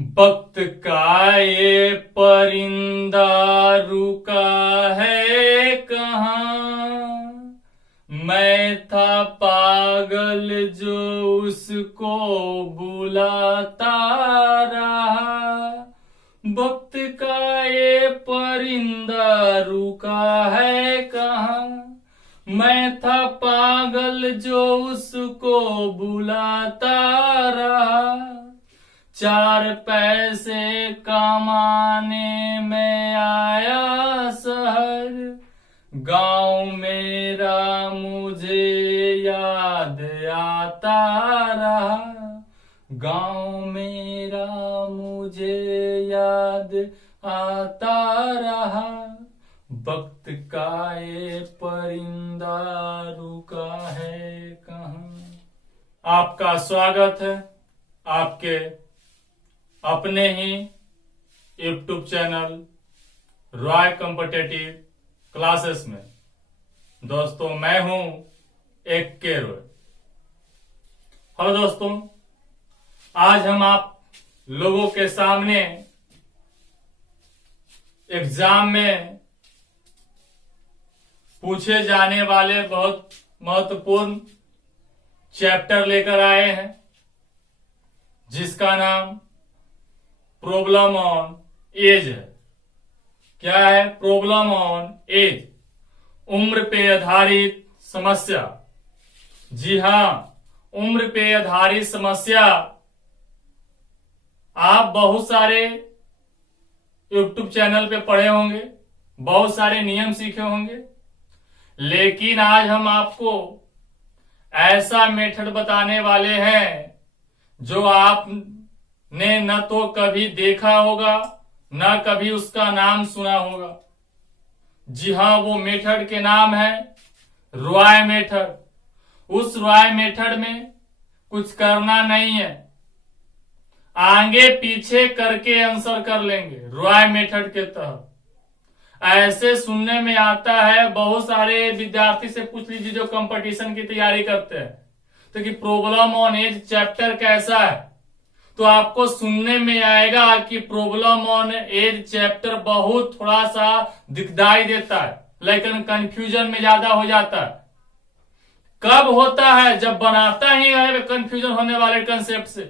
वक्त का ये परिंदा रुका है कहाँ। मैं था पागल जो उसको बुलाता रहा। वक्त का ये परिंदा रुका है कहाँ। मैं था पागल जो उसको बुलाता रहा। 4 पैसे कमाने में आया शहर। गांव मेरा मुझे याद आता रहा। गांव मेरा मुझे याद आता रहा। वक्त का ये परिंदा रुका है कहाँ। आपका स्वागत है आपके अपने ही YouTube channel Roy competitive classes में। दोस्तों, मैं हूं एक के रॉय। हेलो दोस्तों, आज हम आप लोगों के सामने एग्जाम में पूछे जाने वाले बहुत महत्वपूर्ण चैप्टर लेकर आए हैं, जिसका नाम प्रॉब्लम ऑन एज है। क्या है? प्रॉब्लम ऑन एज, उम्र पे आधारित समस्या। जी हां, उम्र पे आधारित समस्या आप बहुत सारे यूट्यूब चैनल पे पढ़े होंगे, बहुत सारे नियम सीखे होंगे, लेकिन आज हम आपको ऐसा मेथड बताने वाले हैं जो आपने न तो कभी देखा होगा, न कभी उसका नाम सुना होगा। जी हां, वो मेथड के नाम है रॉय मेथड। उस रॉय मेथड में कुछ करना नहीं है, आगे पीछे करके आंसर कर लेंगे रॉय मेथड के तहत। ऐसे सुनने में आता है, बहुत सारे विद्यार्थी से पूछ लीजिए जो कंपटीशन की तैयारी करते हैं, तो कि प्रॉब्लम ऑन एज चैप्टर कैसा है, तो आपको सुनने में आएगा कि प्रॉब्लम ऑन एज चैप्टर बहुत थोड़ा सा दिखदाई देता है, लेकिन कंफ्यूजन में ज्यादा हो जाता है। कब होता है? जब बनाता ही है कंफ्यूजन होने वाले कंसेप्ट से।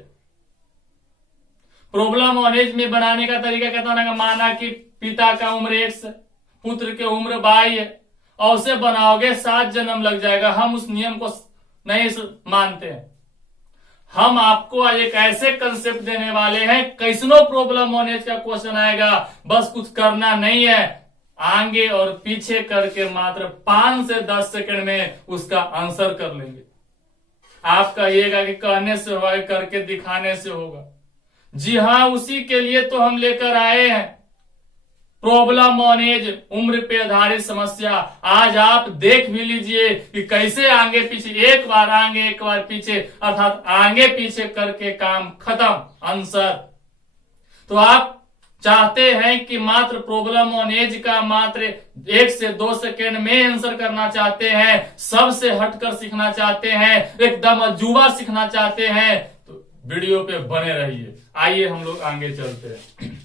प्रॉब्लम ऑन एज में बनाने का तरीका कहता है, माना कि पिता का उम्र X है, पुत्र के उम्र Y है, और उसे बनाओगे 7 जन्म लग जाएगा। हम उस नियम को नहीं मानते हैं। हम आपको आज एक ऐसे कंसेप्ट देने वाले हैं, कैसनो प्रॉब्लम ऑन एज का क्वेश्चन आएगा, बस कुछ करना नहीं है, आगे और पीछे करके मात्र 5 से 10 सेकंड में उसका आंसर कर लेंगे। आप कहिएगा कि कहने से होगा, करके दिखाने से होगा। जी हां, उसी के लिए तो हम लेकर आए हैं प्रॉब्लम ऑन एज, उम्र पे आधारित समस्या। आज आप देख भी लीजिए कि कैसे आगे पीछे, एक बार आगे एक बार पीछे, अर्थात आगे पीछे करके काम खत्म, आंसर। तो आप चाहते हैं कि मात्र प्रॉब्लम ऑन एज का मात्र 1 से 2 सेकेंड में आंसर करना चाहते हैं, सबसे हटकर सीखना चाहते हैं, एकदम अजूबा सीखना चाहते हैं, तो वीडियो पे बने रहिए। आइए हम लोग आगे चलते हैं।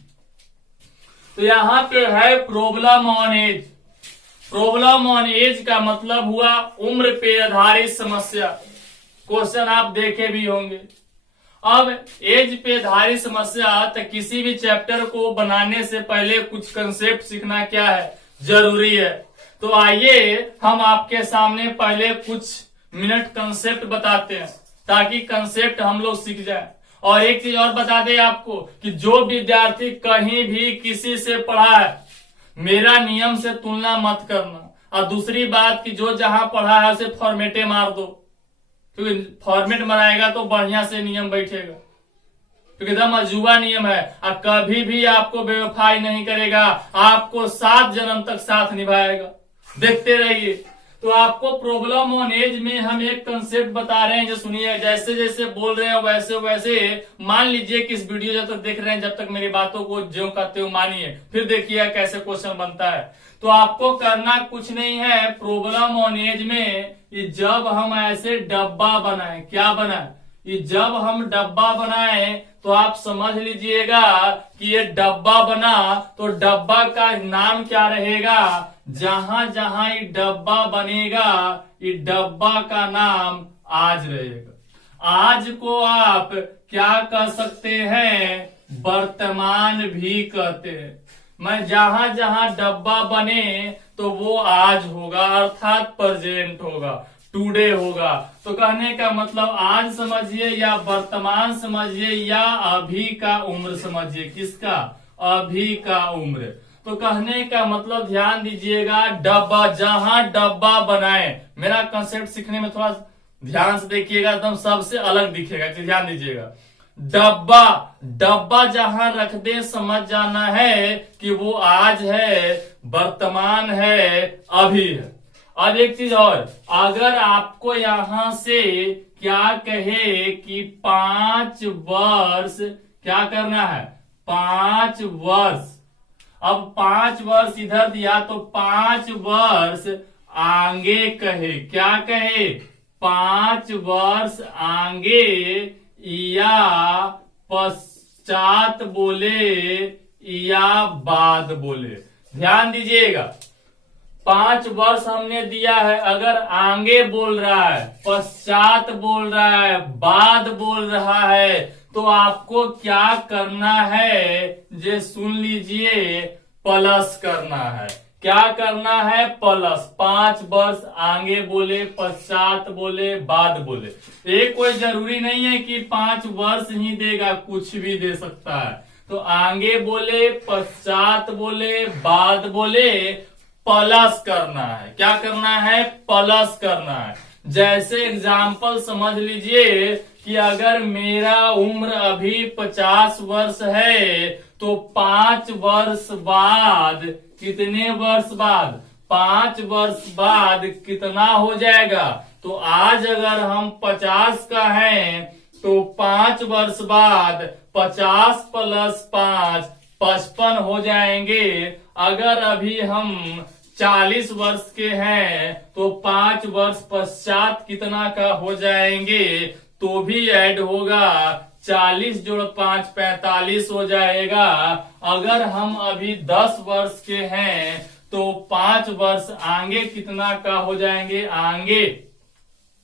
तो यहां पे है problem on age. Problem on age का मतलब हुआ उम्र पे आधारित समस्या। क्वेश्चन आप देखे भी होंगे। अब एज पे आधारित समस्या, तो किसी भी चैप्टर को बनाने से पहले कुछ कंसेप्ट सीखना क्या है, जरूरी है। तो आइए हम आपके सामने पहले कुछ मिनट कंसेप्ट बताते हैं, ताकि कंसेप्ट हम लोग सीख जाए। और एक चीज और बता दें आपको कि जो विद्यार्थी कहीं भी किसी से पढ़ा है, मेरा नियम से तुलना मत करना। और दूसरी बात कि जो जहां पढ़ा है उसे फॉर्मेटे मार दो, क्योंकि फॉर्मेट मराएगा तो बढ़िया से नियम बैठेगा, क्योंकि एकदम अजूबा नियम है और कभी भी आपको बेवफाई नहीं करेगा, आपको 7 जन्म तक साथ निभाएगा। देखते रहिए। तो आपको प्रॉब्लम ऑन एज में हम एक कंसेप्ट बता रहे हैं, जो सुनिए, जैसे जैसे बोल रहे हैं वैसे वैसे मान लीजिए कि इस वीडियो जब तक देख रहे हैं, जब तक मेरी बातों को ज्यों का त्यों मानिए, फिर देखिए कैसे क्वेश्चन बनता है। तो आपको करना कुछ नहीं है प्रॉब्लम ऑन एज में, जब हम ऐसे डब्बा बनाए, क्या बनाए, कि जब हम डब्बा बनाए तो आप समझ लीजिएगा कि ये डब्बा बना तो डब्बा का नाम क्या रहेगा, जहां जहां ये डब्बा बनेगा ये डब्बा का नाम आज रहेगा। आज को आप क्या कह सकते हैं, वर्तमान भी कहते हैं। मैं जहां जहां डब्बा बने तो वो आज होगा अर्थात प्रेजेंट होगा, टुडे होगा। तो कहने का मतलब आज समझिए या वर्तमान समझिए या अभी का उम्र समझिए। किसका, अभी का उम्र। तो कहने का मतलब ध्यान दीजिएगा, डब्बा जहां डब्बा बनाए, मेरा कंसेप्ट सीखने में थोड़ा ध्यान से देखिएगा, एकदम सबसे अलग दिखेगा, ध्यान दीजिएगा। डब्बा, डब्बा जहां रख दे समझ जाना है कि वो आज है, वर्तमान है, अभी है। अब एक चीज और, अगर आपको यहां से क्या कहे कि 5 वर्ष क्या करना है, 5 वर्ष। अब 5 वर्ष इधर दिया तो 5 वर्ष आगे कहे, क्या कहे, 5 वर्ष आगे या पश्चात बोले या बाद बोले। ध्यान दीजिएगा, 5 वर्ष हमने दिया है, अगर आगे बोल रहा है, पश्चात बोल रहा है, बाद बोल रहा है, तो आपको क्या करना है, जे सुन लीजिए, प्लस करना है। क्या करना है, प्लस। 5 वर्ष आगे बोले, पश्चात बोले, बाद बोले। ये कोई जरूरी नहीं है कि 5 वर्ष ही देगा, कुछ भी दे सकता है। तो आगे बोले, पश्चात बोले, बाद बोले, प्लस करना है। क्या करना है, प्लस करना है। जैसे एग्जाम्पल समझ लीजिए कि अगर मेरा उम्र अभी 50 वर्ष है तो 5 वर्ष बाद, कितने वर्ष बाद, 5 वर्ष बाद कितना हो जाएगा। तो आज अगर हम 50 का हैं तो 5 वर्ष बाद 50 प्लस 5 55 हो जाएंगे। अगर अभी हम 40 वर्ष के हैं तो 5 वर्ष पश्चात कितना का हो जाएंगे, तो भी ऐड होगा। 40 जोड़ 5 45 हो जाएगा। अगर हम अभी 10 वर्ष के हैं तो 5 वर्ष आगे कितना का हो जाएंगे, आगे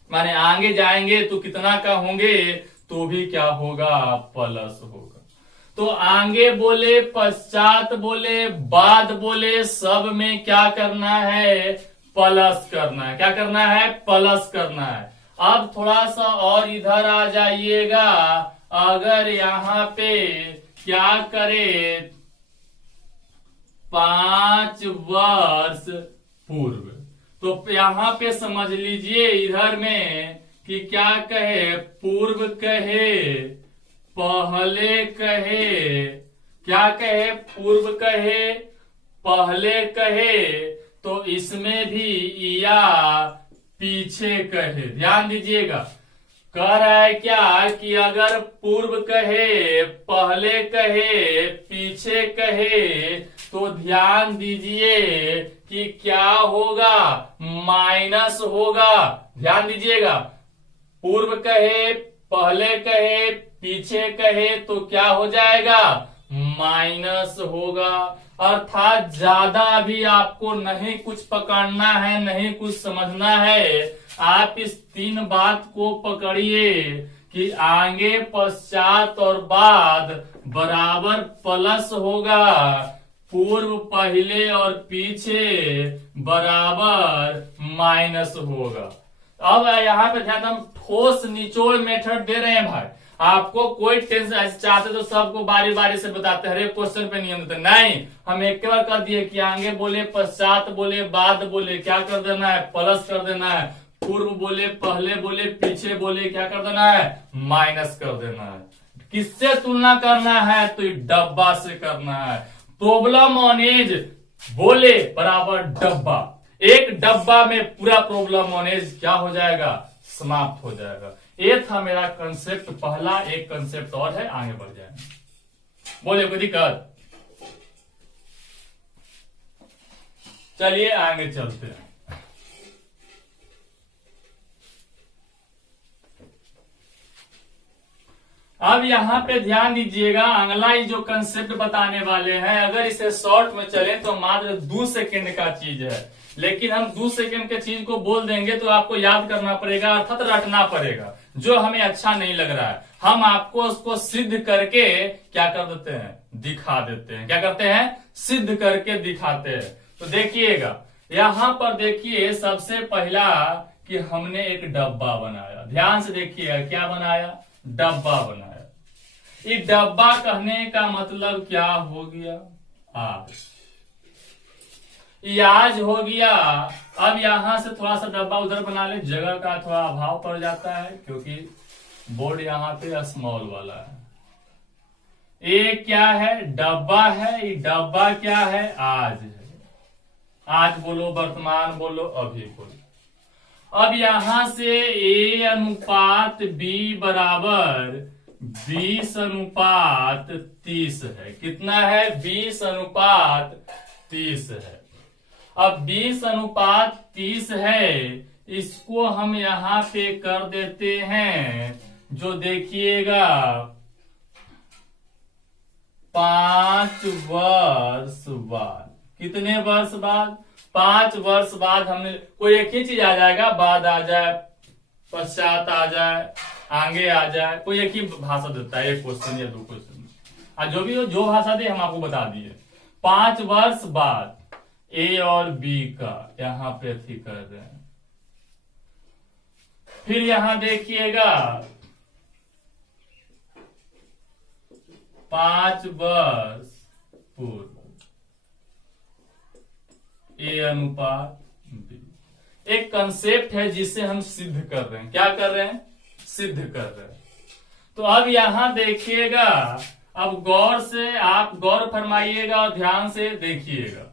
माने आगे जाएंगे तो कितना का होंगे, तो भी क्या होगा, प्लस होगा। तो आगे बोले, पश्चात बोले, बाद बोले, सब में क्या करना है, प्लस करना है। क्या करना है, प्लस करना है। अब थोड़ा सा और इधर आ जाइएगा, अगर यहाँ पे क्या करे, 5 वर्ष पूर्व, तो यहाँ पे समझ लीजिए इधर में कि क्या कहे, पूर्व कहे, पहले कहे, क्या कहे, पूर्व कहे, पहले कहे, तो इसमें भी या पीछे कहे। ध्यान दीजिएगा, कह रहा है क्या कि अगर पूर्व कहे, पहले कहे, पीछे कहे, तो ध्यान दीजिए कि क्या होगा, माइनस होगा। ध्यान दीजिएगा, पूर्व कहे, पहले कहे, पीछे कहे, तो क्या हो जाएगा, माइनस होगा। अर्थात ज्यादा भी आपको नहीं कुछ पकड़ना है, नहीं कुछ समझना है। आप इस 3 बात को पकड़िए कि आगे, पश्चात और बाद बराबर प्लस होगा, पूर्व, पहले और पीछे बराबर माइनस होगा। अब यहाँ पे ध्यान, हम ठोस निचोड़ मेथड दे रहे हैं भाई, आपको कोई टेंशन, चाहते तो सबको बारी बारी से बताते हैं, हर एक क्वेश्चन पे नियम देते नहीं, हम एक बार कर दिए कि आगे बोले, पश्चात बोले, बाद बोले, क्या कर देना है, प्लस कर देना है। पूर्व बोले, पहले बोले, पीछे बोले, क्या कर देना है, माइनस कर देना है। किससे तुलना करना है, तो डब्बा से करना है। प्रॉब्लम ऑन एज बोले बराबर डब्बा, एक डब्बा में पूरा प्रॉब्लम ऑन एज क्या हो जाएगा, समाप्त हो जाएगा। ये था मेरा कंसेप्ट पहला। एक कंसेप्ट और है, आगे बढ़ जाए। बोले कोई दिक्कत, चलिए आगे चलते हैं। अब यहाँ पे ध्यान दीजिएगा, अगला ही जो कंसेप्ट बताने वाले हैं, अगर इसे शॉर्ट में चले तो मात्र 2 सेकंड का चीज है, लेकिन हम 2 सेकंड के चीज को बोल देंगे तो आपको याद करना पड़ेगा, अर्थात रटना पड़ेगा, जो हमें अच्छा नहीं लग रहा है। हम आपको उसको सिद्ध करके क्या कर देते हैं, दिखा देते हैं। क्या करते हैं, सिद्ध करके दिखाते हैं। तो देखिएगा यहाँ पर, देखिए सबसे पहला कि हमने एक डब्बा बनाया। ध्यान से देखिएगा, क्या बनाया, डब्बा बनाया। ये डब्बा कहने का मतलब क्या हो गया, आज। ये आज हो गया। अब यहां से थोड़ा सा डब्बा उधर बना ले, जगह का थोड़ा अभाव पड़ जाता है क्योंकि बोर्ड यहाँ पे स्मॉल वाला है। ये क्या है, डब्बा है। ये डब्बा क्या है, आज है। आज बोलो, वर्तमान बोलो, अभी बोलो। अब यहां से A अनुपात B बराबर 20 अनुपात 30 है। कितना है, 20 अनुपात 30 है। अब 20 अनुपात 30 है, इसको हम यहां पे कर देते हैं, जो देखिएगा 5 वर्ष बाद। कितने वर्ष बाद, 5 वर्ष बाद। हमने कोई एक ही चीज आ जाएगा, बाद आ जाए, पश्चात आ जाए, आगे आ जाए, कोई एक ही भाषा देता है, एक क्वेश्चन या 2 क्वेश्चन, जो भी हो, जो भाषा दे हम आपको बता दिए। 5 वर्ष बाद A और B का यहां पे अथी कर रहे हैं। फिर यहां देखिएगा 5 वर्ष पूर्व A अनुपात B। एक कंसेप्ट है जिसे हम सिद्ध कर रहे हैं। क्या कर रहे हैं, सिद्ध कर रहे हैं। तो अब यहां देखिएगा, अब गौर से आप गौर फरमाइएगा और ध्यान से देखिएगा।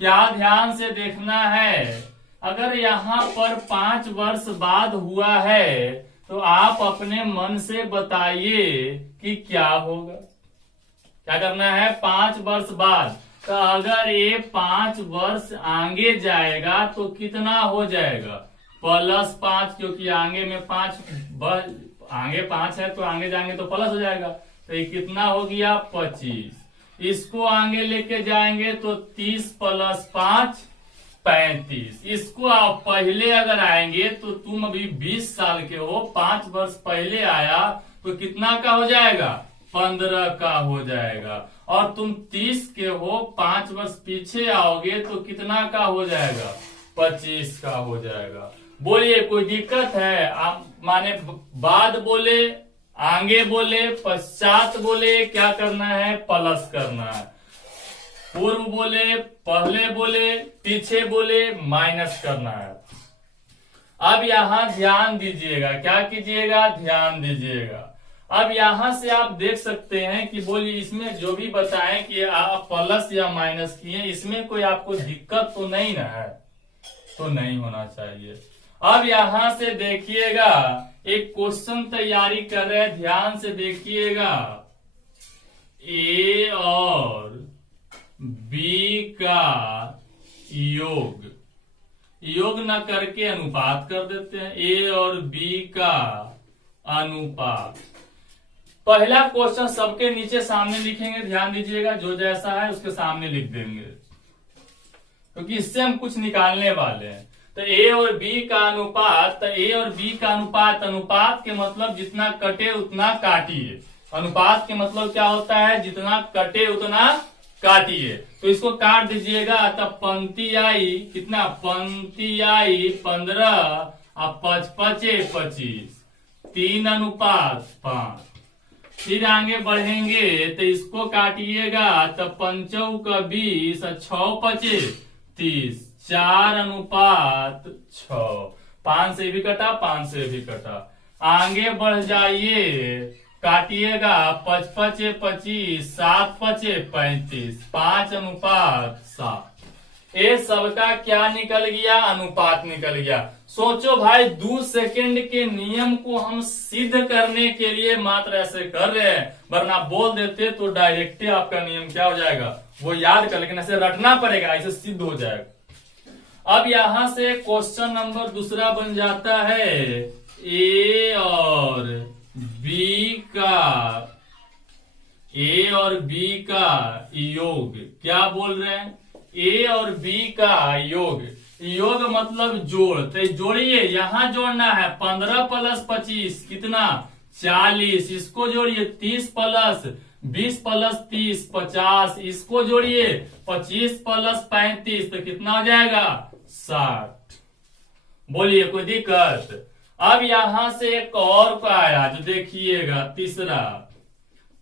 क्या ध्यान से देखना है, अगर यहाँ पर 5 वर्ष बाद हुआ है तो आप अपने मन से बताइए कि क्या होगा। क्या करना है, 5 वर्ष बाद। तो अगर ये 5 वर्ष आगे जाएगा तो कितना हो जाएगा, +5, क्योंकि आगे में 5 आगे 5 है तो आगे जाएंगे तो प्लस हो जाएगा। तो ये कितना हो गया, 25। इसको आगे लेके जाएंगे तो 30 + 5 35। इसको आप पहले अगर आएंगे तो तुम अभी 20 साल के हो, 5 वर्ष पहले आया तो कितना का हो जाएगा, 15 का हो जाएगा। और तुम 30 के हो, 5 वर्ष पीछे आओगे तो कितना का हो जाएगा, 25 का हो जाएगा। बोलिए, कोई दिक्कत है? आप माने बाद बोले, आगे बोले, पश्चात बोले, क्या करना है, प्लस करना है। पूर्व बोले, पहले बोले, पीछे बोले, माइनस करना है। अब यहां ध्यान दीजिएगा, क्या कीजिएगा, ध्यान दीजिएगा। अब यहां से आप देख सकते हैं कि बोलिए, इसमें जो भी बताएं कि आप प्लस या माइनस किए, इसमें कोई आपको दिक्कत तो नहीं ना है, तो नहीं होना चाहिए। अब यहां से देखिएगा, एक क्वेश्चन तैयारी कर रहे हैं, ध्यान से देखिएगा। A और B का योग, योग न करके अनुपात कर देते हैं। A और B का अनुपात। पहला क्वेश्चन सबके नीचे सामने लिखेंगे, ध्यान दीजिएगा, जो जैसा है उसके सामने लिख देंगे, क्योंकि इससे हम कुछ निकालने वाले हैं। तो A और B का अनुपात, तो A और B का अनुपात, अनुपात के मतलब जितना कटे उतना काटिए। अनुपात के मतलब क्या होता है, जितना कटे उतना काटिए। तो इसको काट दीजिएगा, तब पंक्ति आई कितना, पंक्ति आई 15 और 5 × 5 = 25, 3 अनुपात 5। फिर आगे बढ़ेंगे तो इसको काटिएगा, तब 5 का 20 और 6 × 5 = 30, 4 अनुपात 6। 5 से भी कटा, 5 से भी कटा। आगे बढ़ जाइए, काटिएगा, 5 × 5 = 25, 7 × 5 = 35, 5 अनुपात 7। ये सबका क्या निकल गया, अनुपात निकल गया। सोचो भाई, 2 सेकंड के नियम को हम सिद्ध करने के लिए मात्र ऐसे कर रहे हैं, वरना बोल देते तो डायरेक्ट आपका नियम क्या हो जाएगा, वो याद कर, लेकिन ऐसे रटना पड़ेगा, ऐसे सिद्ध हो जाएगा। अब यहां से क्वेश्चन नंबर दूसरा बन जाता है, A और बी का ए और बी का योग, क्या बोल रहे हैं, ए और बी का योग, योग मतलब जोड़, तो जोड़िए, यहां जोड़ना है 15 प्लस 25 कितना 40, इसको जोड़िए 30 प्लस 20 प्लस 30 50, इसको जोड़िए 25 प्लस 35 तो कितना हो जाएगा 60। बोलिए कोई दिक्कत। अब यहां से एक और का आया जो देखिएगा तीसरा,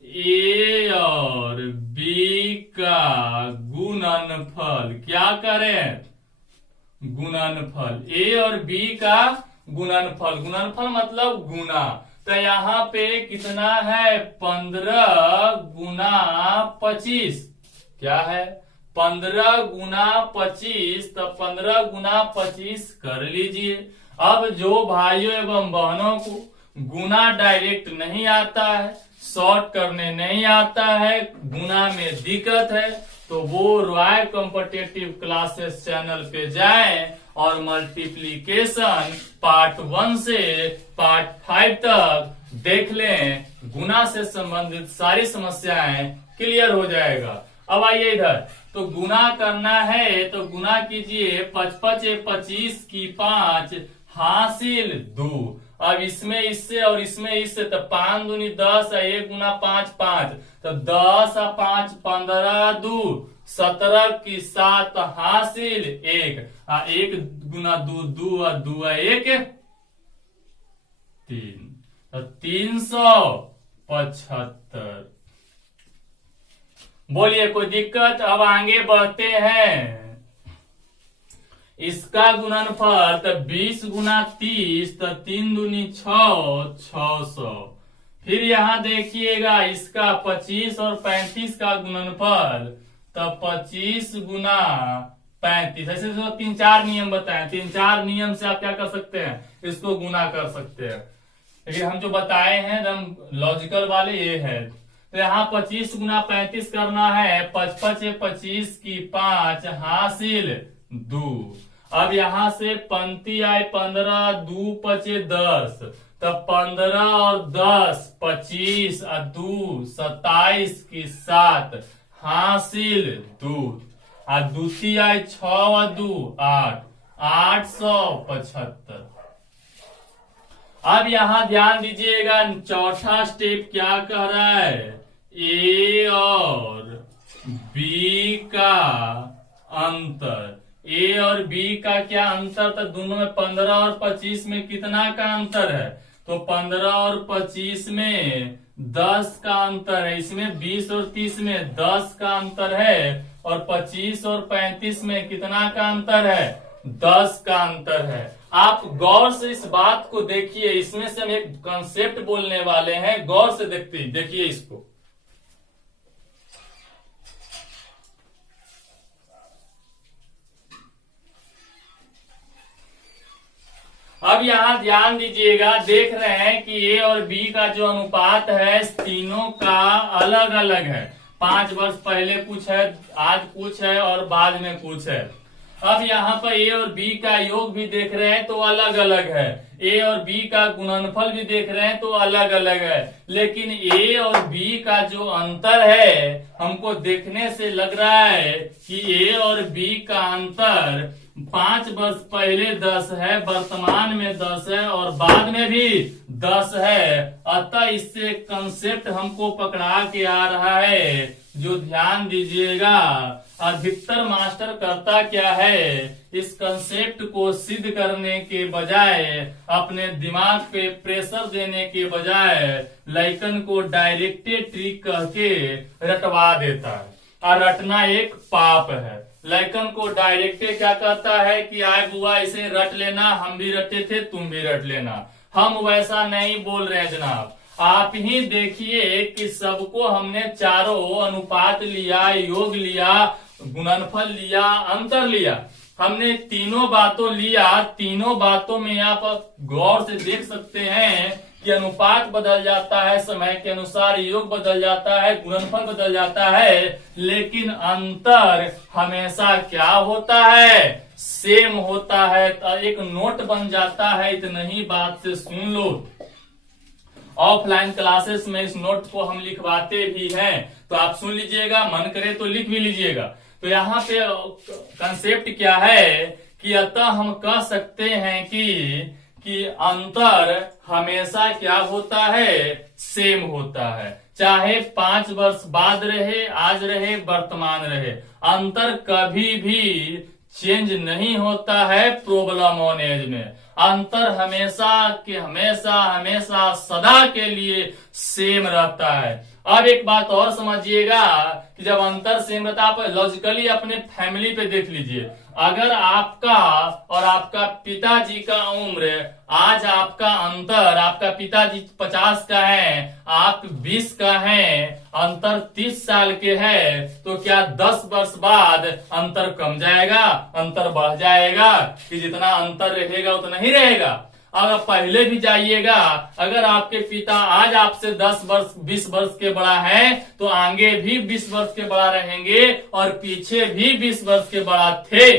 ए और बी का गुणनफल, क्या करें गुणनफल, ए और बी का गुणनफल, गुणनफल मतलब गुना, तो यहाँ पे कितना है 15 गुना 25, क्या है 15 गुना 25, तो 15 गुना 25 कर लीजिए। अब जो भाइयों एवं बहनों को गुना डायरेक्ट नहीं आता है, शॉर्ट करने नहीं आता है, गुना में दिक्कत है, तो वो रॉय कॉम्पिटिटिव क्लासेस चैनल पे जाएं और मल्टीप्लीकेशन पार्ट 1 से पार्ट 5 तक देख लें, गुना से संबंधित सारी समस्याएं क्लियर हो जाएगा। अब आइए इधर, तो गुना करना है तो गुना कीजिए 55 25 की 5 हासिल 2, अब इसमें इससे और इसमें इससे, तो 5 दूनी 10 है, 1 गुना 5 5, तो 10 और 5 15 2 17 की 7 हासिल 1, 1 गुना 2 2 और 2 1 3, तो 375। बोलिए कोई दिक्कत। अब आगे बढ़ते हैं, इसका गुणनफल तो 20 गुना 30, तो 3 दूनी 6 600। फिर यहां देखिएगा इसका 25 और 35 का गुणनफल, तो 25 गुना 35, ऐसे तो 3-4 नियम बताएं, 3-4 नियम से आप क्या कर सकते हैं, इसको गुना कर सकते हैं, लेकिन हम जो बताए हैं एकदम लॉजिकल वाले ये है। तो यहाँ 25 गुना 35 करना है, 55 25 की 5 हासिल 2। अब यहां से पंक्ति आए 15 2 पचे 10, तब 15 और 10 25 और 2 27 की 7 हासिल 2, और दूसरी आए 6 और 2 8 875। अब यहां ध्यान दीजिएगा, चौथा स्टेप क्या कह रहा है, ए और बी का अंतर, ए और बी का क्या अंतर, तो दोनों में 15 और 25 में कितना का अंतर है, तो 15 और 25 में 10 का अंतर है, इसमें 20 और 30 में 10 का अंतर है, और 25 और 35 में कितना का अंतर है 10 का अंतर है। आप गौर से इस बात को देखिए, इसमें से हम एक कॉन्सेप्ट बोलने वाले हैं, गौर से देखिए इसको। अब यहां ध्यान दीजिएगा, देख रहे हैं कि ए और बी का जो अनुपात है तीनों का अलग अलग है, 5 वर्ष पहले कुछ है, आज कुछ है और बाद में कुछ है। अब यहाँ पर ए और बी का योग भी देख रहे हैं तो अलग अलग है, ए और बी का गुणनफल भी देख रहे हैं तो अलग अलग है, लेकिन ए और बी का जो अंतर है हमको देखने से लग रहा है कि ए और बी का अंतर 5 वर्ष पहले 10 है, वर्तमान में 10 है और बाद में भी 10 है। अतः इससे कंसेप्ट हमको पकड़ा के आ रहा है, जो ध्यान दीजिएगा, अधिकतर मास्टर करता क्या है, इस कंसेप्ट को सिद्ध करने के बजाय, अपने दिमाग पे प्रेशर देने के बजाय लइकन को डायरेक्टेड ट्रिक कह के रटवा देता है, और रटना एक पाप है। लइकन को डायरेक्टे क्या कहता है कि आए बुआ इसे रट लेना, हम भी रटे थे तुम भी रट लेना, हम वैसा नहीं बोल रहे जनाब। आप ही देखिए कि सबको हमने चारों अनुपात लिया, योग लिया, गुणनफल लिया, अंतर लिया, हमने तीनों बातों लिया, तीनों बातों में आप गौर से देख सकते हैं कि अनुपात बदल जाता है, समय के अनुसार योग बदल जाता है, गुणनफल बदल जाता है, लेकिन अंतर हमेशा क्या होता है, सेम होता है। तो एक नोट बन जाता है, इतना ही बात से सुन लो। ऑफलाइन क्लासेस में इस नोट को हम लिखवाते भी हैं, तो आप सुन लीजिएगा, मन करे तो लिख भी लीजिएगा। तो यहाँ पे कंसेप्ट क्या है कि अतः हम कह सकते हैं कि अंतर हमेशा क्या होता है, सेम होता है, चाहे 5 वर्ष बाद रहे, आज रहे, वर्तमान रहे, अंतर कभी भी चेंज नहीं होता है। प्रॉब्लम ऑन एज में अंतर हमेशा के हमेशा हमेशा सदा के लिए सेम रहता है। अब एक बात और समझिएगा कि जब अंतर सेम रहता है, आप लॉजिकली अपने फैमिली पे देख लीजिए। अगर आपका और आपका पिताजी का उम्र, आज आपका अंतर, आपका पिताजी 50 का है, आप 20 का है, अंतर 30 साल के है, तो क्या 10 वर्ष बाद अंतर कम जाएगा, अंतर बढ़ जाएगा, कि जितना अंतर रहेगा उतना ही रहेगा? अगर पहले भी जाइएगा, अगर आपके पिता आज आपसे 10 वर्ष 20 वर्ष के बड़ा है, तो आगे भी 20 वर्ष के बड़ा रहेंगे और पीछे भी 20 वर्ष के बड़ा थे।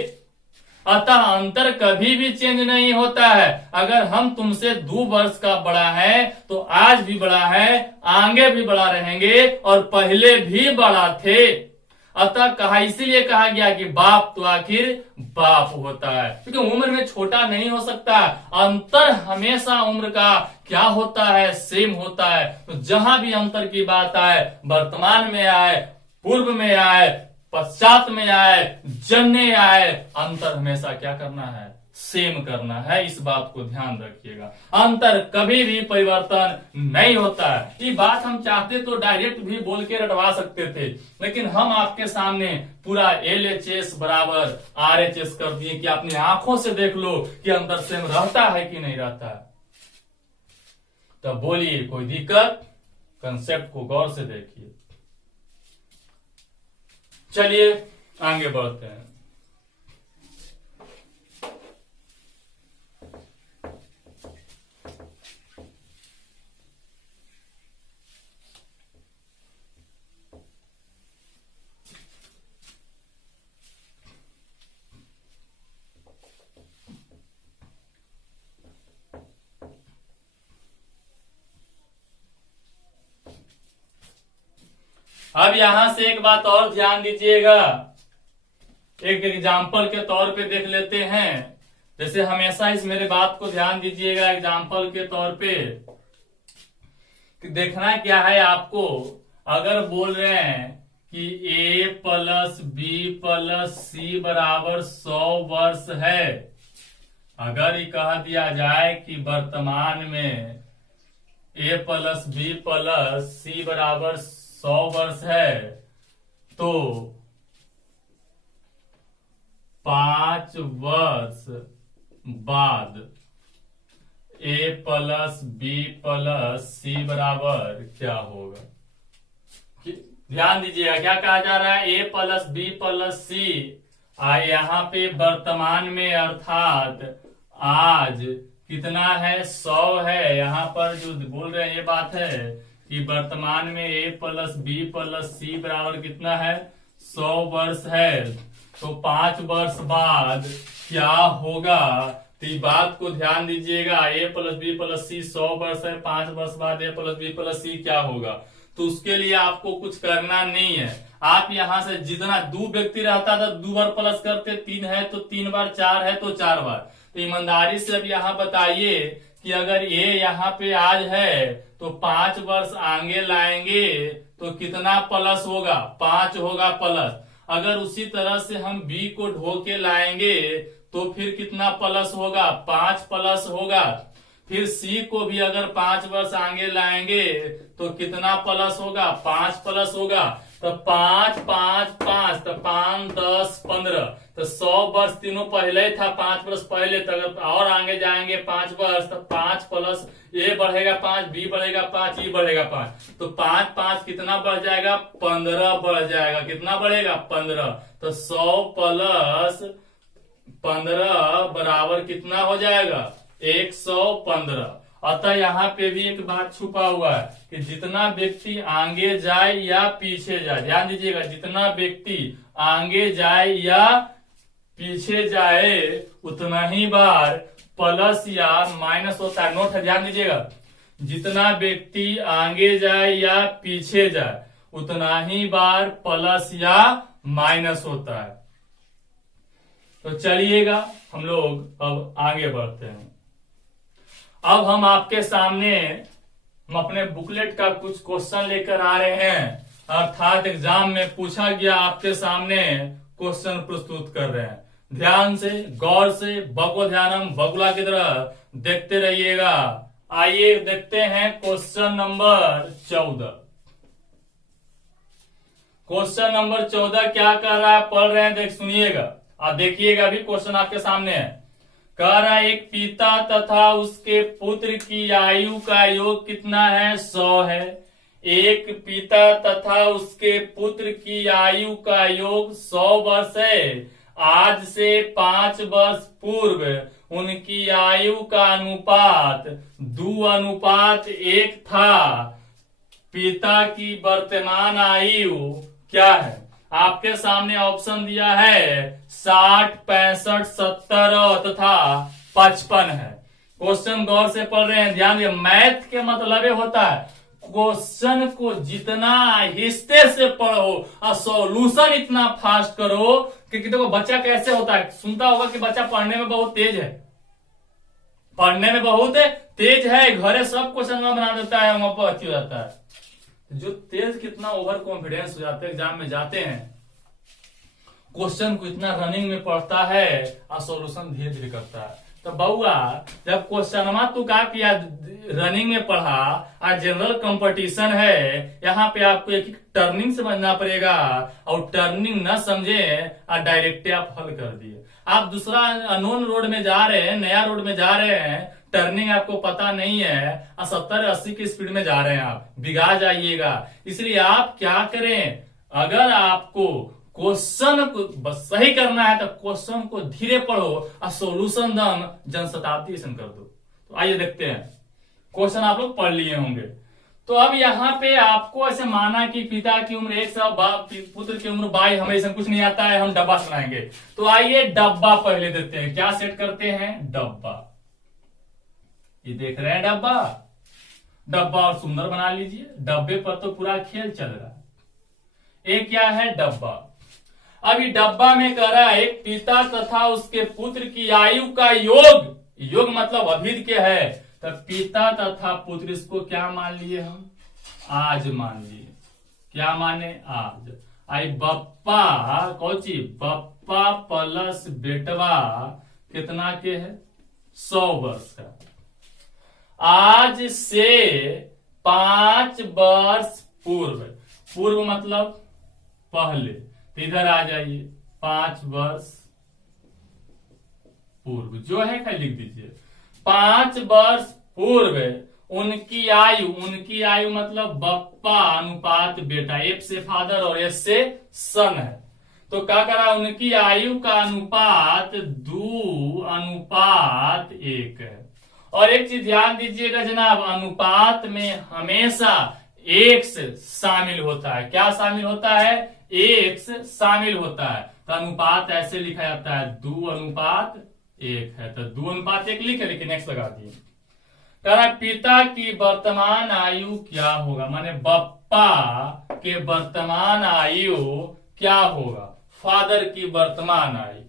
अतः अंतर कभी भी चेंज नहीं होता है। अगर हम तुमसे 2 वर्ष का बड़ा है, तो आज भी बड़ा है, आगे भी बड़ा रहेंगे और पहले भी बड़ा थे। अतः इसीलिए कहा गया कि बाप तो आखिर बाप होता है, क्योंकि उम्र में छोटा नहीं हो सकता। अंतर हमेशा उम्र का क्या होता है, सेम होता है। तो जहां भी अंतर की बात आए, वर्तमान में आए, पूर्व में आए, पश्चात में आए, जन्ने आए, अंतर हमेशा क्या करना है, सेम करना है। इस बात को ध्यान रखिएगा, अंतर कभी भी परिवर्तन नहीं होता है। ये बात हम चाहते तो डायरेक्ट भी बोल के रटवा सकते थे, लेकिन हम आपके सामने पूरा LHS बराबर RHS कर दिए कि अपनी आंखों से देख लो कि अंतर सेम रहता है कि नहीं रहता है। तो बोलिए, कोई दिक्कत? कंसेप्ट को गौर से देखिए। चलिए आगे बढ़ते हैं। अब यहां से एक बात और ध्यान दीजिएगा, एक एग्जाम्पल के तौर पे देख लेते हैं। जैसे हमेशा इस मेरे बात को ध्यान दीजिएगा, एग्जाम्पल के तौर पे कि देखना क्या है आपको। अगर बोल रहे हैं कि A plus B plus C बराबर 100 वर्ष है, अगर ये कह दिया जाए कि वर्तमान में A plus B plus C बराबर 100 वर्ष है, तो 5 वर्ष बाद A plus B plus C बराबर क्या होगा? ध्यान दीजिएगा, क्या कहा जा रहा है, A plus B plus C। यहाँ पे वर्तमान में अर्थात आज कितना है, 100 है। यहाँ पर जो बोल रहे हैं ये बात है कि वर्तमान में A plus B plus C बराबर कितना है, 100 वर्ष है। तो 5 वर्ष बाद क्या होगा? तो इस बात को ध्यान दीजिएगा, A plus B plus C 100 वर्ष है, 5 वर्ष बाद A plus B plus C क्या होगा? तो उसके लिए आपको कुछ करना नहीं है। आप यहां से जितना 2 व्यक्ति रहता था 2 बार प्लस करते, 3 है तो 3 बार, 4 है तो 4 बार। तो ईमानदारी से अब यहाँ बताइए कि अगर A यहाँ पे आज है तो 5 वर्ष आगे लाएंगे तो कितना प्लस होगा, 5 होगा प्लस। अगर उसी तरह से हम B को ढो के लाएंगे तो फिर कितना प्लस होगा, 5 प्लस होगा। फिर C को भी अगर 5 वर्ष आगे लाएंगे तो कितना प्लस होगा, 5 प्लस होगा। तो 5 5 5 तो 5 10 15, तो 100 वर्ष तीनों पहले था, 5 वर्ष पहले। तो अगर और आगे जाएंगे 5 वर्ष, तो 5 प्लस A बढ़ेगा 5, B बढ़ेगा 5, E बढ़ेगा 5। तो 5 5 कितना बढ़ जाएगा, 15 बढ़ जाएगा। कितना बढ़ेगा, 15। तो 100 प्लस 15 बराबर कितना हो जाएगा, 115। अतः यहाँ पे भी एक बात छुपा हुआ है कि जितना व्यक्ति आगे जाए या पीछे जाए, ध्यान दीजिएगा, जितना व्यक्ति आगे जाए या पीछे जाए उतना ही बार प्लस या माइनस होता है। नोट है, ध्यान दीजिएगा, जितना व्यक्ति आगे जाए या पीछे जाए उतना ही बार प्लस या माइनस होता है। तो चलिएगा हम लोग अब आगे बढ़ते हैं। अब हम आपके सामने हम अपने बुकलेट का कुछ क्वेश्चन लेकर आ रहे हैं, अर्थात एग्जाम में पूछा गया आपके सामने क्वेश्चन प्रस्तुत कर रहे हैं। ध्यान से, गौर से, बको ध्यानम बगुला की तरह देखते रहिएगा। आइए देखते हैं क्वेश्चन नंबर 14। क्वेश्चन नंबर 14 क्या कर रहा है, पढ़ रहे हैं, देख सुनिएगा और देखिएगा भी। क्वेश्चन आपके सामने है। कह रहा है एक पिता तथा उसके पुत्र की आयु का योग कितना है, 100 है। एक पिता तथा उसके पुत्र की आयु का योग 100 वर्ष है। आज से 5 वर्ष पूर्व उनकी आयु का अनुपात 2:1 था। पिता की वर्तमान आयु क्या है? आपके सामने ऑप्शन दिया है 60, 65, 70 तथा 55 है। क्वेश्चन गौर से पढ़ रहे हैं, ध्यान दिए। मैथ के मतलब होता है क्वेश्चन को जितना हिस्से से पढ़ो और सॉल्यूशन इतना फास्ट करो कि देखो बच्चा कैसे होता है। सुनता होगा कि बच्चा पढ़ने में बहुत तेज है, पढ़ने में बहुत तेज है, घरे सब क्वेश्चन बना देता है, वहां पर अच्छी हो जाता है। जो तेज कितना ओवर कॉन्फिडेंस हो जाते हैं, एग्जाम में जाते हैं, क्वेश्चन को इतना रनिंग में पढ़ता है और सॉल्यूशन धीरे धीरे करता है। तो बउआ जब क्वेश्चन तू का किया रनिंग में पढ़ा और जनरल कंपटीशन है, यहाँ पे आपको एक टर्निंग समझना पड़ेगा और टर्निंग न समझे और डायरेक्ट आप हल कर दिए। आप दूसरा अननोन रोड में जा रहे हैं, नया रोड में जा रहे हैं, टर्निंग आपको पता नहीं है और 70-80 की स्पीड में जा रहे हैं, आप बिगा जाइएगा। इसलिए आप क्या करें, अगर आपको क्वेश्चन को बस सही करना है तो क्वेश्चन को धीरे पढ़ो और सॉल्यूशन दम जनशताब्दी ऐसा कर दो। तो आइए देखते हैं, क्वेश्चन आप लोग पढ़ लिए होंगे। तो अब यहाँ पे आपको ऐसे माना कि पिता की उम्र 100, पुत्र की उम्र 22, हमें ऐसा कुछ नहीं आता है, हम डब्बा सुनाएंगे। तो आइए डब्बा पहले देते हैं। क्या सेट करते हैं, डब्बा। ये देख रहे हैं डब्बा, डब्बा और सुंदर बना लीजिए। डब्बे पर तो पूरा खेल चल रहा है। एक क्या है, डब्बा। अब ये डब्बा में कह रहा है एक पिता तथा उसके पुत्र की आयु का योग, योग मतलब अभिध के है, तो पिता तथा पुत्र, इसको क्या मान लिए हम, आज मान लिए। क्या माने, आज। आई बप्पा कौची, बप्पा प्लस बेटवा कितना के है, 100 वर्ष का। आज से 5 वर्ष पूर्व, पूर्व मतलब पहले, तो इधर आ जाइए 5 वर्ष पूर्व जो है खाली लिख दीजिए। 5 वर्ष पूर्व उनकी आयु मतलब बप्पा अनुपात बेटा, एफ से फादर और एस से सन है। तो क्या करा, उनकी आयु का अनुपात 2:1 है। और एक चीज ध्यान दीजिएगा जनाब, अनुपात में हमेशा एक्स शामिल होता है। क्या शामिल होता है, एक्स शामिल होता है। तो अनुपात ऐसे लिखा जाता है 2:1 है। तो 2:1 लिखे, लेकिन नेक्स्ट लगा दिए। पिता की वर्तमान आयु क्या होगा, माने बप्पा के वर्तमान आयु क्या होगा, फादर की वर्तमान आयु।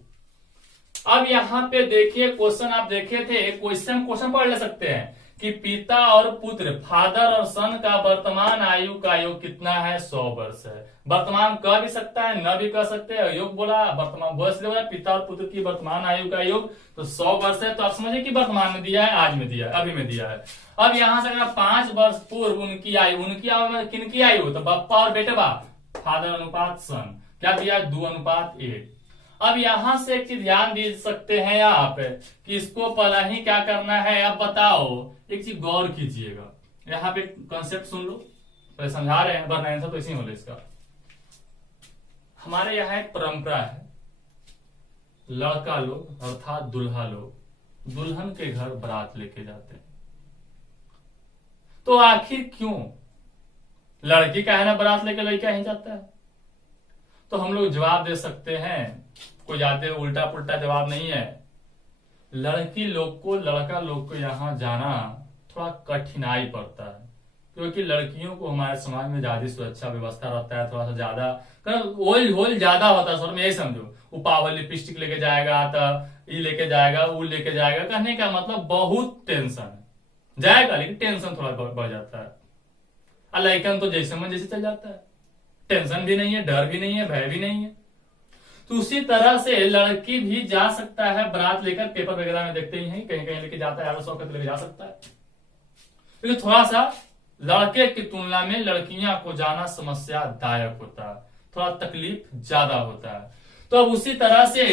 अब यहाँ पे देखिए क्वेश्चन आप देखे थे, क्वेश्चन पढ़ ले सकते हैं कि पिता और पुत्र, फादर और सन का वर्तमान आयु का योग कितना है, 100 वर्ष है। वर्तमान कह भी सकता है, न भी कह सकते हैं। योग बोला, वर्तमान वर्ष बोला, पिता और पुत्र की वर्तमान आयु का योग तो 100 वर्ष है। तो आप समझिए कि वर्तमान में दिया है, आज में दिया है, अभी में दिया है। अब यहाँ से अगर 5 वर्ष पूर्व उनकी आयु में किनकी आयु, तो बप्पा और बेटवा, फादर अनुपात सन, क्या दिया, 2:1। अब यहां से एक चीज ध्यान दे सकते हैं आप कि इसको पहला ही क्या करना है। अब बताओ, एक चीज गौर कीजिएगा, यहाँ पे कॉन्सेप्ट सुन लो, पहले समझा रहे हैं, वरना आंसर तो इसी होगा इसका। हमारे यहाँ एक परंपरा है, लड़का लोग अर्थात दुल्हा लोग दुल्हन के घर बारात लेके जाते हैं। तो आखिर क्यों लड़की का है ना बारात लेके लड़का ही जाता है? तो हम लोग जवाब दे सकते हैं, कोई ज्यादा उल्टा पुल्टा जवाब नहीं है। लड़की लोग को, लड़का लोग को यहाँ जाना थोड़ा कठिनाई पड़ता है, क्योंकि लड़कियों को हमारे समाज में ज्यादा सुरक्षा व्यवस्था रहता है, थोड़ा सा ज्यादा ओल होल ज्यादा होता है। सर में यही समझो, वो पावर लिपस्टिक लेके जाएगा, तो ये लेके जाएगा, वो लेके जाएगा, कहने का मतलब बहुत टेंशन है, जाएगा लेकिन टेंशन थोड़ा बढ़ जाता है। लड़कन तो जैसे मन जैसे चल जाता है, टेंशन भी नहीं है, डर भी नहीं है, भय भी नहीं है। तो उसी तरह से लड़की भी जा सकता है बारात लेकर, पेपर वगैरह में देखते ही हैं कहीं कहीं लेके जाता है, 1100 लेके जा सकता है। लेकिन थोड़ा सा लड़के की तुलना में लड़कियां को जाना समस्यादायक होता है, थोड़ा तकलीफ ज्यादा होता है। तो अब उसी तरह से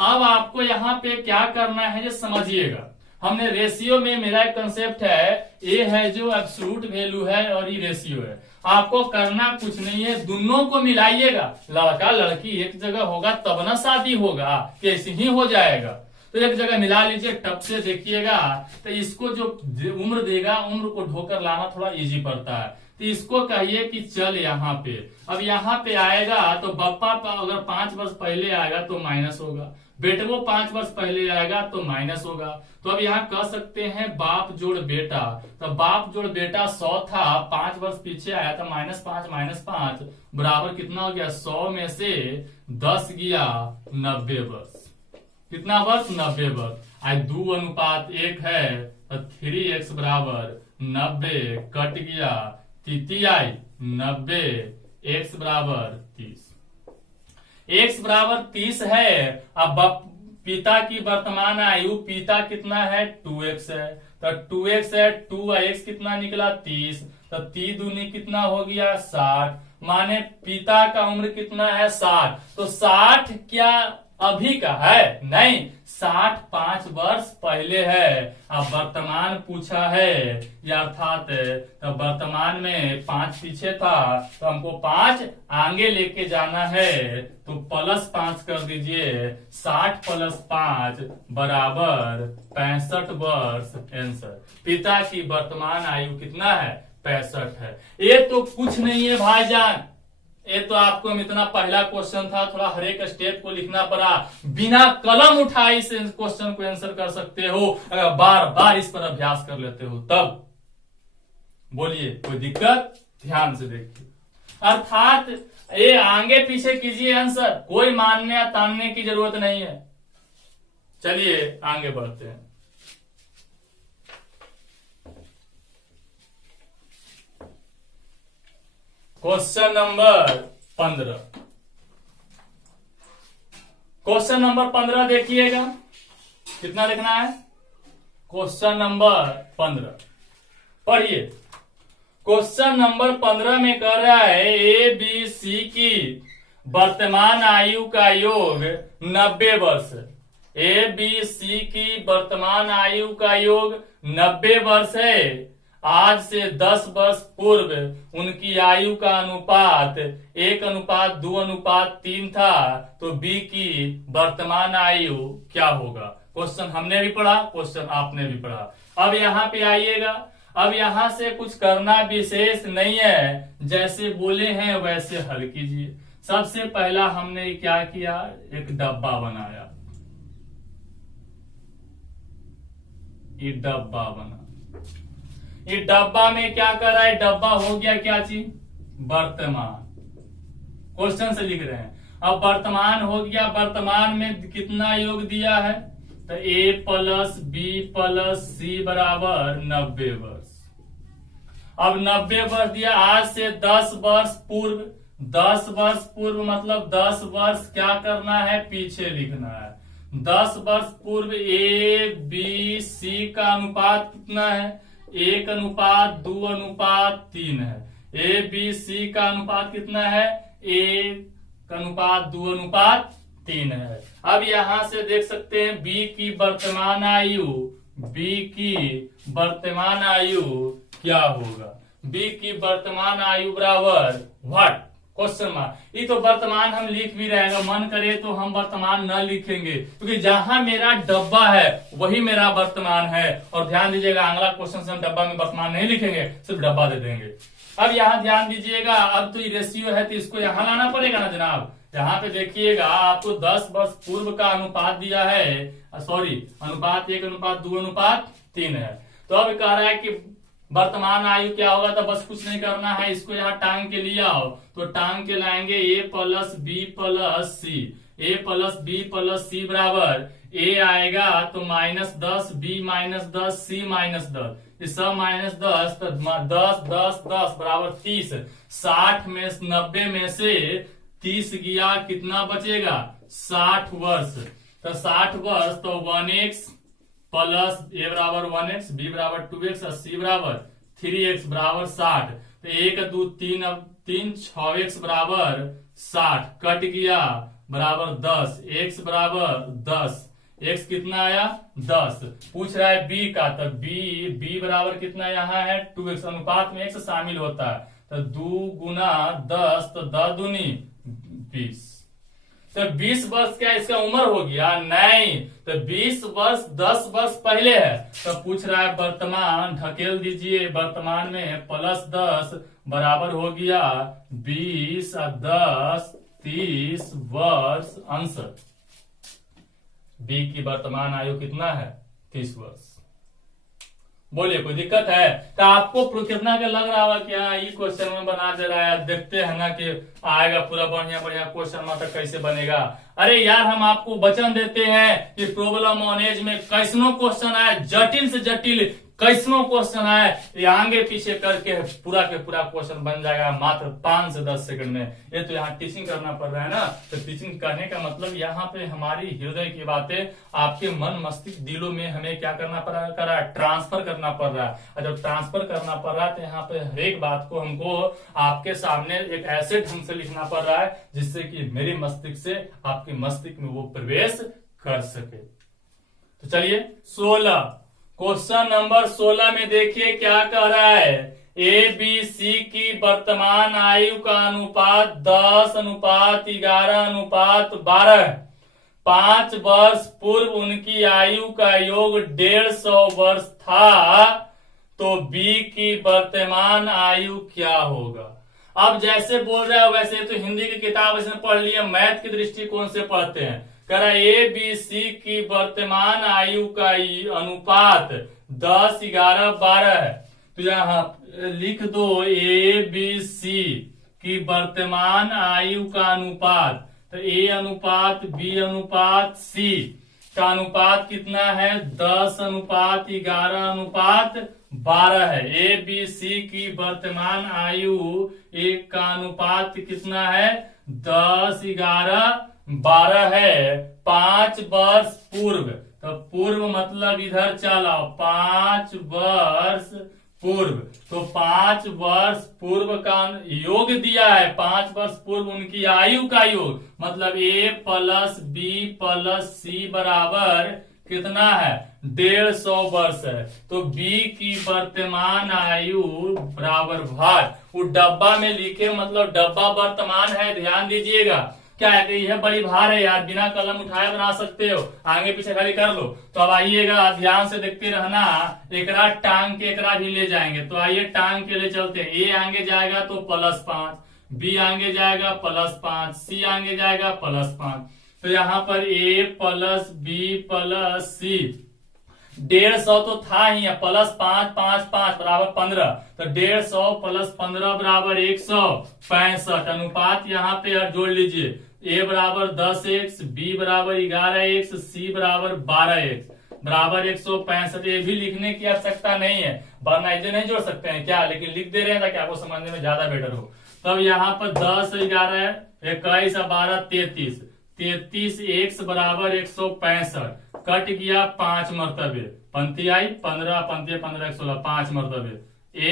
अब आपको यहाँ पे क्या करना है ये समझिएगा। हमने रेशियो में, मेरा एक कंसेप्ट है, ए है जो एब्सोल्यूट वैल्यू है और ये रेशियो है। आपको करना कुछ नहीं है, दोनों को मिलाइएगा। लड़का लड़की एक जगह होगा तब ना शादी होगा, कैसे ही हो जाएगा। तो एक जगह मिला लीजिए, टप से देखिएगा। तो इसको जो उम्र देगा, उम्र को ढोकर लाना थोड़ा इजी पड़ता है। तो इसको कहिए कि चल यहाँ पे, अब यहाँ पे आएगा तो बप्पा अगर 5 वर्ष पहले आएगा तो माइनस होगा, बेटवो 5 वर्ष पहले आएगा तो माइनस होगा। तो अब यहाँ कह सकते हैं बाप जोड़ बेटा, तो बाप जोड़ बेटा 100 था, 5 वर्ष पीछे आया तो -5 बराबर कितना हो गया, 100 में से 10 गया 90 वर्ष। कितना वर्ष, 90 वर्ष। आज 2:1 है तो 3x बराबर 90, कट गया 3 आई 90, x बराबर 30। x बराबर 30 है। अब पिता की वर्तमान आयु, पिता कितना है 2x है, तो 2x है, 2x कितना निकला 30, तो 30 दूनी कितना हो गया 60, माने पिता का उम्र कितना है 60। तो 60 क्या अभी का है, नहीं, 60 5 वर्ष पहले है। अब वर्तमान पूछा है, या अर्थात तो वर्तमान में 5 पीछे था तो हमको 5 आगे लेके जाना है, तो +5 कर दीजिए। 60 + 5 बराबर 65 वर्ष आंसर। पिता की वर्तमान आयु कितना है, 65 है। ये तो कुछ नहीं है भाईजान, ये तो आपको इतना पहला क्वेश्चन था, थोड़ा हर एक स्टेप को लिखना पड़ा। बिना कलम उठाए इस क्वेश्चन को आंसर कर सकते हो, अगर बार बार इस पर अभ्यास कर लेते हो तब। बोलिए कोई दिक्कत, ध्यान से देखिए। अर्थात ये आगे पीछे कीजिए आंसर, कोई मानने या तानने की जरूरत नहीं है। चलिए आगे बढ़ते हैं। Question number 15। क्वेश्चन नंबर 15 देखिएगा, कितना लिखना है, क्वेश्चन नंबर 15 पढ़िए। क्वेश्चन नंबर 15 में कह रहा है ए बी सी की वर्तमान आयु का योग 90 वर्ष। ए बी सी की वर्तमान आयु का योग 90 वर्ष है। आज से 10 वर्ष पूर्व उनकी आयु का अनुपात 1:2:3 था, तो बी की वर्तमान आयु क्या होगा। क्वेश्चन हमने भी पढ़ा, क्वेश्चन आपने भी पढ़ा। अब यहाँ पे आइएगा, अब यहाँ से कुछ करना विशेष नहीं है, जैसे बोले हैं वैसे हल कीजिए। सबसे पहला हमने क्या किया, एक डब्बा बनाया, ये डब्बा बना। ये डब्बा में क्या कर रहा है, डब्बा हो गया क्या चीज, वर्तमान। क्वेश्चन से लिख रहे हैं। अब वर्तमान हो गया, वर्तमान में कितना योग दिया है, तो A + B + C बराबर 90 वर्ष। अब 90 वर्ष दिया, आज से 10 वर्ष पूर्व, 10 वर्ष पूर्व मतलब 10 वर्ष क्या करना है, पीछे लिखना है। 10 वर्ष पूर्व A B C का अनुपात कितना है, 1:2:3 है। ए बी सी का अनुपात कितना है, 1:2:3 है। अब यहां से देख सकते हैं बी की वर्तमान आयु, बी की वर्तमान आयु क्या होगा, बी की वर्तमान आयु बराबर व्हाट, क्वेश्चन मार्क। ये तो वर्तमान हम लिख भी रहे हैं, मन करे तो हम वर्तमान न लिखेंगे, क्योंकि जहां मेरा डब्बा है वही मेरा वर्तमान है। और ध्यान दीजिएगा, अगला क्वेश्चन से हम डब्बा में वर्तमान नहीं लिखेंगे, सिर्फ डब्बा दे देंगे। अब यहाँ ध्यान दीजिएगा, अब तो ये रेशियो है तो इसको यहाँ लाना पड़ेगा ना जनाब। यहाँ पे देखिएगा, आपको 10 वर्ष पूर्व का अनुपात दिया है, सॉरी अनुपात 1:2:3 है। तो अब कह रहा है कि वर्तमान आयु क्या होगा, तो बस कुछ नहीं करना है, इसको यहाँ टांग के लिए आओ, तो टांग के लाएंगे a plus B plus C, a plus B plus C बराबर a आएगा तो -10, b -10, c -10, ये सब -10, तो 10 10 10 बराबर 30, 60 में 90 में से 30 गया, कितना बचेगा 60 वर्ष, तो 60 वर्ष तो 1x प्लस a बराबर 1x, b बराबर 2x और c बराबर 3x बराबर 60, तो 1 2 3 अब 3 6x बराबर 60 कट गया बराबर 10, x बराबर 10, x कितना आया 10। पूछ रहा है b का, तो b बराबर कितना यहाँ है 2x, अनुपात में x शामिल होता है, तो 2 गुना 10, तो 10 दूनी 20, तो 20 वर्ष क्या इसका उम्र हो गया, नहीं, तो 20 वर्ष 10 वर्ष पहले है, तो पूछ रहा है वर्तमान, ढकेल दीजिए, वर्तमान में +10 बराबर हो गया 20 और 10 30 वर्ष आंसर। बी की वर्तमान आयु कितना है 30 वर्ष। बोलिए कोई दिक्कत है? तो आपको कितना का लग रहा होगा कि हाँ ये क्वेश्चन में बना दे रहा है, देखते हैं ना कि आएगा पूरा बढ़िया बढ़िया क्वेश्चन मतलब कैसे बनेगा। अरे यार हम आपको वचन देते हैं कि प्रॉब्लम ऑन एज में कैसनो क्वेश्चन आए, जटिल से जटिल कैसनो क्वेश्चन आए, ये आगे पीछे करके पूरा के पूरा क्वेश्चन बन जाएगा मात्र 5 से 10 सेकंड में। ये तो यहाँ टीचिंग करना पड़ रहा है ना, तो टीचिंग करने का मतलब यहाँ पे हमारी हृदय की बातें आपके मन मस्तिष्क दिलों में हमें क्या करना पड़ रहा है, ट्रांसफर करना पड़ रहा है। और जब ट्रांसफर करना पड़ रहा है तो यहाँ पे हर एक बात को हमको आपके सामने एक ऐसे ढंग से लिखना पड़ रहा है जिससे कि मेरे मस्तिष्क से आपके मस्तिष्क में वो प्रवेश कर सके। तो चलिए 16 क्वेश्चन नंबर 16 में देखिए क्या कह रहा है, ए बी सी की वर्तमान आयु का अनुपात 10:11:12 है। 5 वर्ष पूर्व उनकी आयु का योग 150 वर्ष था, तो बी की वर्तमान आयु क्या होगा। अब जैसे बोल रहा है वैसे तो हिंदी की किताब इसने पढ़ लिया, मैथ के दृष्टिकोण से पढ़ते हैं। कह रहा ए बी सी की वर्तमान आयु का अनुपात 10 11 12 है, तो यहाँ लिख दो ए बी सी की वर्तमान आयु का अनुपात, तो ए अनुपात बी अनुपात सी का अनुपात कितना है 10:11:12 है। ए बी सी की वर्तमान आयु एक का अनुपात कितना है 10:11:12 है। 5 वर्ष पूर्व, तो पूर्व मतलब इधर चलाओ 5 वर्ष पूर्व, तो 5 वर्ष पूर्व का योग दिया है, 5 वर्ष पूर्व उनकी आयु का योग मतलब ए प्लस बी प्लस सी बराबर कितना है 150 वर्ष है, तो बी की वर्तमान आयु बराबर भार, वो डब्बा में लिखे मतलब डब्बा वर्तमान है, ध्यान दीजिएगा। क्या है कि यह बड़ी भार है यार, बिना कलम उठाए बना सकते हो, आगे पीछे खाली कर लो। तो अब आइएगा ध्यान से देखते रहना, एकरा टांग के एकरा भी ले जाएंगे, तो आइए टांग के ले चलते हैं। ए आगे जाएगा तो +5, बी आगे जाएगा +5, सी आगे जाएगा +5, तो यहाँ पर ए प्लस बी प्लस सी 150 तो था ही, +5 5 5 बराबर 15, तो 150 + 15 बराबर 165। अनुपात यहाँ पे जोड़ लीजिए, ए बराबर 10x, बी बराबर 11x, सी बराबर 12x बराबर 165। ये भी लिखने की आवश्यकता नहीं है, वरना इसे नहीं जोड़ सकते हैं क्या, लेकिन लिख दे रहे हैं ताकि आपको समझने में ज्यादा बेटर हो। तब यहाँ पर 10 11 21 12 33, 33 x बराबर 165 कट गया 5 मरतबे, पंक्ति आई 15 पंक्ति 15 16 5 मरतबे,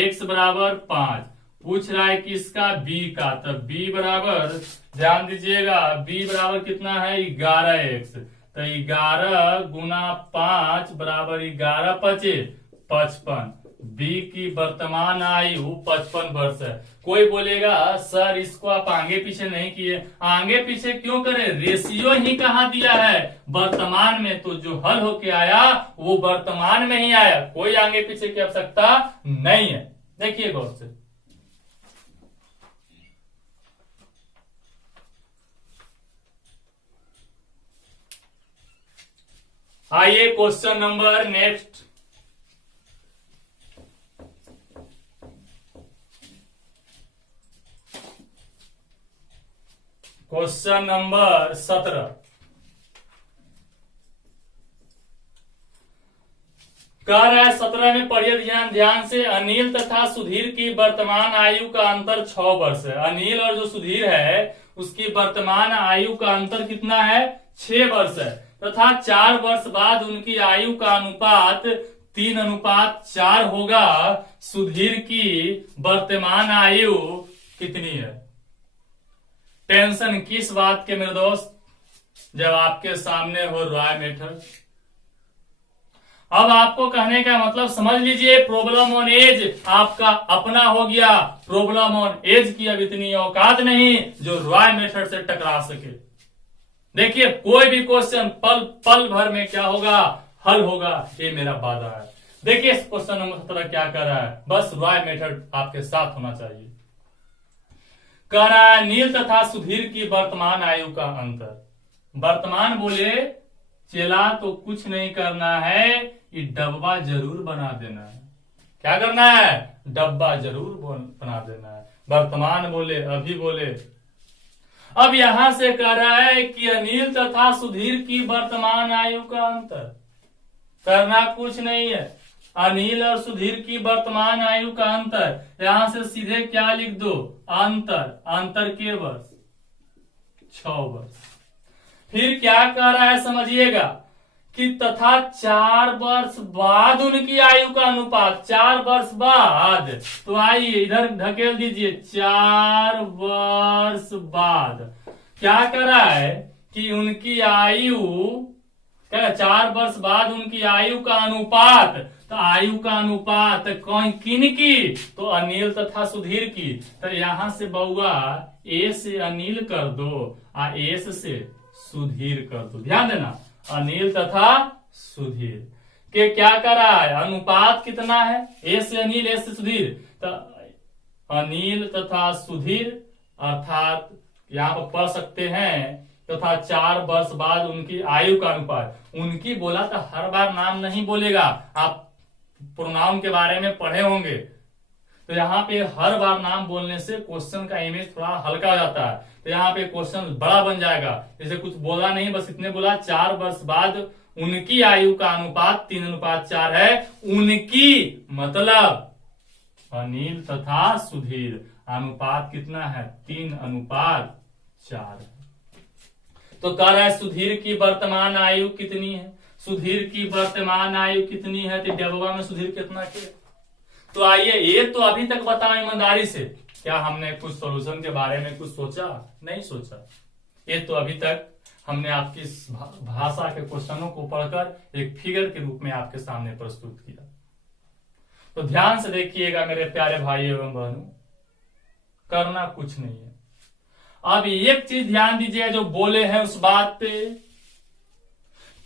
x बराबर 5। पूछ रहा है किसका, b का, तब b बराबर ध्यान दीजिएगा b बराबर कितना है 11x, तो 11 गुना 5 बराबर 11 5 55। बी की वर्तमान आयु 55 वर्ष है। कोई बोलेगा सर इसको आप आगे पीछे नहीं किए, आगे पीछे क्यों करें, रेशियो ही कहाँ दिया है वर्तमान में, तो जो हल होके आया वो वर्तमान में ही आया, कोई आगे पीछे की आवश्यकता नहीं है। देखिए गौर से, आइए question number next question number 17 कह रहा है 17 में पढ़िए ध्यान से। अनिल तथा सुधीर की वर्तमान आयु का अंतर 6 वर्ष है। अनिल और जो सुधीर है उसकी वर्तमान आयु का अंतर कितना है? 6 वर्ष है। तथा 4 वर्ष बाद उनकी आयु का अनुपात 3:4 होगा। सुधीर की वर्तमान आयु कितनी है? टेंशन किस बात के मेरे दोस्त? जब आपके सामने हो रॉय मेथड। अब आपको कहने का मतलब समझ लीजिए, प्रॉब्लम ऑन एज आपका अपना हो गया। प्रॉब्लम ऑन एज की अब इतनी औकात नहीं जो रॉय मेथड से टकरा सके। देखिए कोई भी क्वेश्चन पल भर में क्या होगा? हल होगा, ये मेरा वादा है। देखिए इस क्वेश्चन नंबर 17 क्या कर रहा है, बस रॉय मेथड आपके साथ होना चाहिए। कह रहा है नील तथा सुधीर की वर्तमान आयु का अंतर। वर्तमान बोले चला तो कुछ नहीं करना है, ये डब्बा जरूर बना देना है। क्या करना है? डब्बा जरूर बना देना है। वर्तमान बोले, अभी बोले। अब यहां से कह रहा है कि अनिल तथा सुधीर की वर्तमान आयु का अंतर। करना कुछ नहीं है, अनिल और सुधीर की वर्तमान आयु का अंतर। यहां से सीधे क्या लिख दो? अंतर के वर्ष 6 वर्ष। फिर क्या कह रहा है समझिएगा कि तथा 4 वर्ष बाद उनकी आयु का अनुपात। 4 वर्ष बाद, तो आइए इधर ढकेल दीजिए। 4 वर्ष बाद क्या कर रहा है कि उनकी आयु क्या? 4 वर्ष बाद उनकी आयु का अनुपात। तो आयु का अनुपात कौन किन की? तो अनिल तथा सुधीर की। तो यहां से बउआ ए से अनिल कर दो और एस से सुधीर कर दो। ध्यान देना, अनिल तथा सुधीर के क्या कर रहा है? अनुपात कितना है? ए से अनिल, ए से सुधीर। तो अनिल तथा सुधीर अर्थात यहां पर पढ़ सकते हैं तथा 4 वर्ष बाद उनकी आयु का अनुपात। उनकी बोला तो हर बार नाम नहीं बोलेगा, आप प्रोनाउन के बारे में पढ़े होंगे। तो यहाँ पे हर बार नाम बोलने से क्वेश्चन का इमेज थोड़ा हल्का हो जाता है। तो यहाँ पे क्वेश्चन बड़ा बन जाएगा। जैसे कुछ बोला नहीं, बस इतने बोला 4 वर्ष बाद उनकी आयु का अनुपात 3:4 है। उनकी मतलब अनिल तथा सुधीर, अनुपात कितना है? 3:4। तो कह रहा है सुधीर की वर्तमान आयु कितनी है? सुधीर की वर्तमान आयु कितनी है? तो डब्बा में सुधीर कितना के? तो आइए, ये तो अभी तक बताओ ईमानदारी से, क्या हमने कुछ सॉल्यूशन के बारे में कुछ सोचा? नहीं सोचा। ये तो अभी तक हमने आपकी भाषा के क्वेश्चनों को पढ़कर एक फिगर के रूप में आपके सामने प्रस्तुत किया। तो ध्यान से देखिएगा मेरे प्यारे भाई एवं बहनों, करना कुछ नहीं है। अब एक चीज ध्यान दीजिए, जो बोले हैं उस बात पे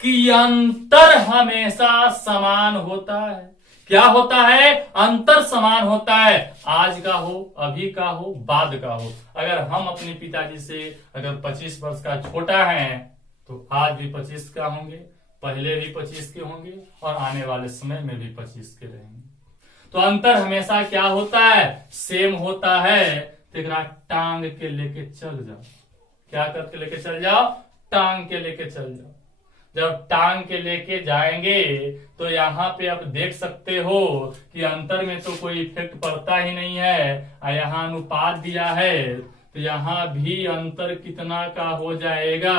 कि अंतर हमेशा समान होता है। क्या होता है? अंतर समान होता है। आज का हो, अभी का हो, बाद का हो। अगर हम अपने पिताजी से अगर 25 वर्ष का छोटा है तो आज भी 25 का होंगे, पहले भी 25 के होंगे और आने वाले समय में भी 25 के रहेंगे। तो अंतर हमेशा क्या होता है? सेम होता है। तो एक टांग के लेके चल जाओ। क्या करके लेके चल जाओ? टांग के लेके चल जाओ। जब टांग के लेके जाएंगे तो यहाँ पे आप देख सकते हो कि अंतर में तो कोई इफेक्ट पड़ता ही नहीं है। और यहाँ अनुपात दिया है तो यहाँ भी अंतर कितना का हो जाएगा?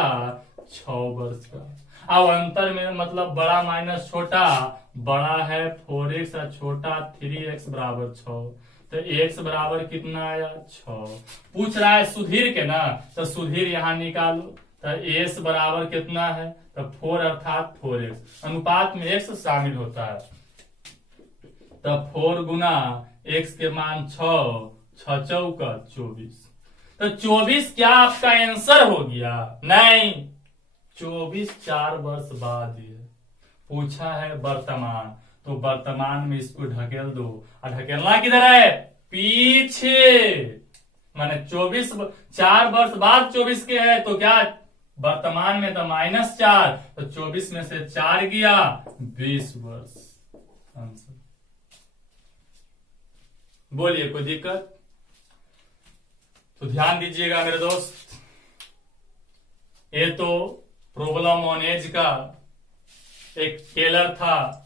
6 वर्ष का। अब अंतर में मतलब बड़ा माइनस छोटा, बड़ा है 4x और छोटा 3x बराबर 6। तो x बराबर कितना आया? 6। पूछ रहा है सुधीर के ना, तो सुधीर यहाँ निकालो। तो s बराबर कितना है? तो 4 अर्थात 4x। अनुपात में x शामिल होता है। तो 4 गुना x के मान 6, 6 चौका 24। तो 24 क्या आपका आंसर हो गया? नहीं, 24 4 वर्ष बाद ही है। पूछा है वर्तमान, तो वर्तमान में इसको ढकेल दो। और ढकेलना किधर है? पीछे। माने 24 4 वर्ष बाद 24 के है, तो क्या वर्तमान में तो -4, तो 24 में से 4 गया 20 वर्ष। आंसर बोलिए, कोई दिक्कत? तो ध्यान दीजिएगा मेरे दोस्त, ये तो प्रॉब्लम ऑन एज का एक ट्रेलर था,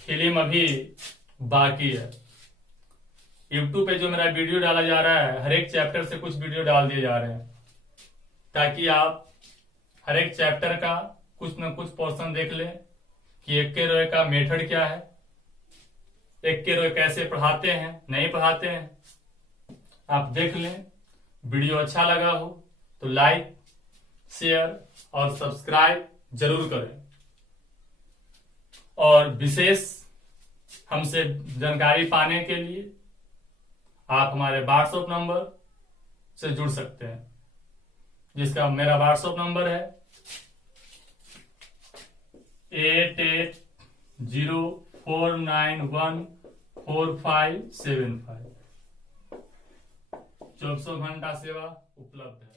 फिल्म अभी बाकी है। यूट्यूब पे जो मेरा वीडियो डाला जा रहा है, हर एक चैप्टर से कुछ वीडियो डाल दिए जा रहे हैं, ताकि आप हर एक चैप्टर का कुछ न कुछ पोर्शन देख लें कि एक के रोए का मेथड क्या है, एक के रोए कैसे पढ़ाते हैं, नहीं पढ़ाते हैं। आप देख लें। वीडियो अच्छा लगा हो तो लाइक, शेयर और सब्सक्राइब जरूर करें। और विशेष हमसे जानकारी पाने के लिए आप हमारे व्हाट्सएप नंबर से जुड़ सकते हैं, जिसका मेरा व्हाट्सएप नंबर है 8804914575। 24 घंटा सेवा उपलब्ध है।